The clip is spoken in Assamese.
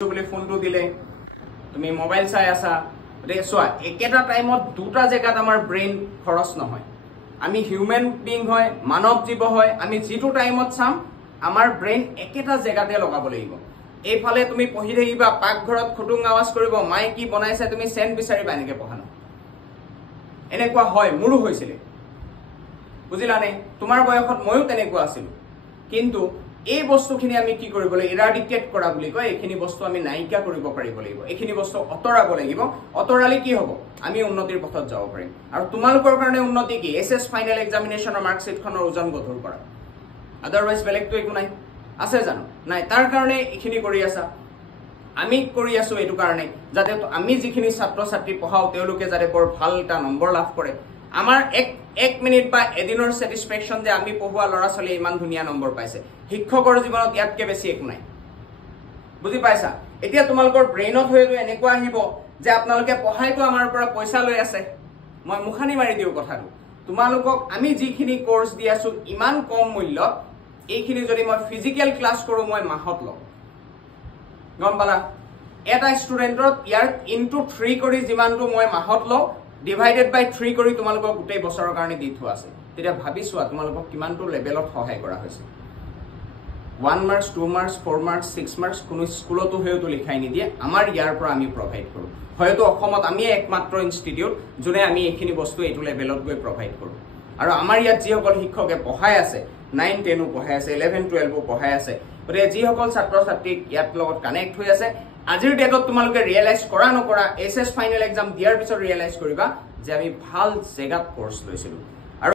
বুলি ফোনটো দিলে তুমি মোবাইল চাই আছা চোৱা একেটা টাইমত দুটা জেগাত আমাৰ ব্ৰেইন খৰচ নহয় আমি হিউম্যান বিং হয় মানৱ জীৱ হয় আমি যেটো টাইমত চাম আমাৰ ব্ৰেইন একেটা জেগাতে লগাব লাগিব এইফালে তুমি পঢ়ি থাকিবা পাকঘৰত খুটুং আৱাজ কৰিব মাই কি বনাইছে তুমি সেন্ট বিচাৰিবা এনেকে পঢ়ানো এনেকুৱা হয় মোৰো হৈছিল বুজিলানে তোমাৰ বয়সত ময়ো তেনেকুৱা আছিল কিন্তু এই বস্তুখিনি আমি কি কৰিব লাগিব ইৰাডিকেট কৰা বুলি কয় এইখিনি বস্তু আমি নাইকা কৰিব পাৰিব লাগিব এইখিনি বস্তু অতৰাব লাগিব অতৰালি কি হ'ব আমি উন্নতিৰ পথত যাব পাৰিম আৰু তোমালোকৰ কাৰণে উন্নতি কি এছএছ ফাইনেল এক্সামিনেশনৰ মাৰ্কশিটখনৰ ওজন গধুৰ কৰা আদাৰৱাইজ বেলেগটো একো নাই আছে জানো নাই তাৰ কাৰণে এইখিনি কৰি আছা আমি কৰি আছো এটো কাৰণে যাতে আমি যিখিনি ছাত্ৰ ছাত্ৰী পঢ়াও তেওঁলোকে যাতে বৰ ভাল এটা নম্বৰ লাভ কৰে আমাৰ এক মিনিট বা এদিনৰ স্যাটিসফ্যাকশন যে আমি পঢ়ুৱা লৰা ছোৱালী ইমান ধুনিয়া নম্বৰ পাইছে শিক্ষকৰ জীৱনত ইয়াতকে বেছি একো নাই বুজি পাইছা এতিয়া তোমালোকৰ ব্ৰেইনত হয়তো এনেকুৱা আহিব যে আপোনালোকে পঢ়াইতো আমাৰ পৰা পইচা লৈ আছে মই মুখানি মাৰি দিও কথাটো তোমালোকক আমি যিখিনি কোৰ্স দি আছো ইমান কম মূল্যত এইখিনি যদি মই ফিজিক্যাল ক্লাস কৰো মই মাহত লম গম পালা এটা ষ্টুডেন্টত ইয়াৰ ইনটু 3 কৰি যিমানটো মই মাহত লও divided by 3 কৰি তোমালোকক গোটেই বছৰৰ কাৰণে দি থোৱা আছে তেতিয়া ভাবিছোৱা তোমালোকক কিমানটো লেভেলত সহায় কৰা হৈছে 1 মাৰ্কস 2 মাৰ্কস 4 মাৰ্কস 6 মাৰ্কস কোনো স্কুলতো হেয়তো লিখাই নিদিয়ে আমাৰ ইয়াৰ পৰা আমি প্ৰভাইড কৰো হয়তো অসমত আমি একমাত্ৰ ইনষ্টিটিউট যোনে আমি এইখিনি বস্তু এইটো লেভেলত গৈ প্ৰভাইড কৰো আৰু আমাৰ ইয়াত যিসকল শিক্ষকে পঢ়াই আছে 9 10 ও পঢ়াই আছে 11 12 ও পঢ়াই আছে গতিকে যিসকল ছাত্ৰ ছাত্ৰীক ইয়াত লগত কানেক্ট হৈ আছে আজিৰ ডেটত তোমালোকে ৰিয়েলাইজ কৰা নকৰা এছএছ ফাইনেল এক্সাম দিয়াৰ পিছত ৰিয়েলাইজ কৰিবা যে আমি ভাল জেগাত কোৰ্স লৈছিলো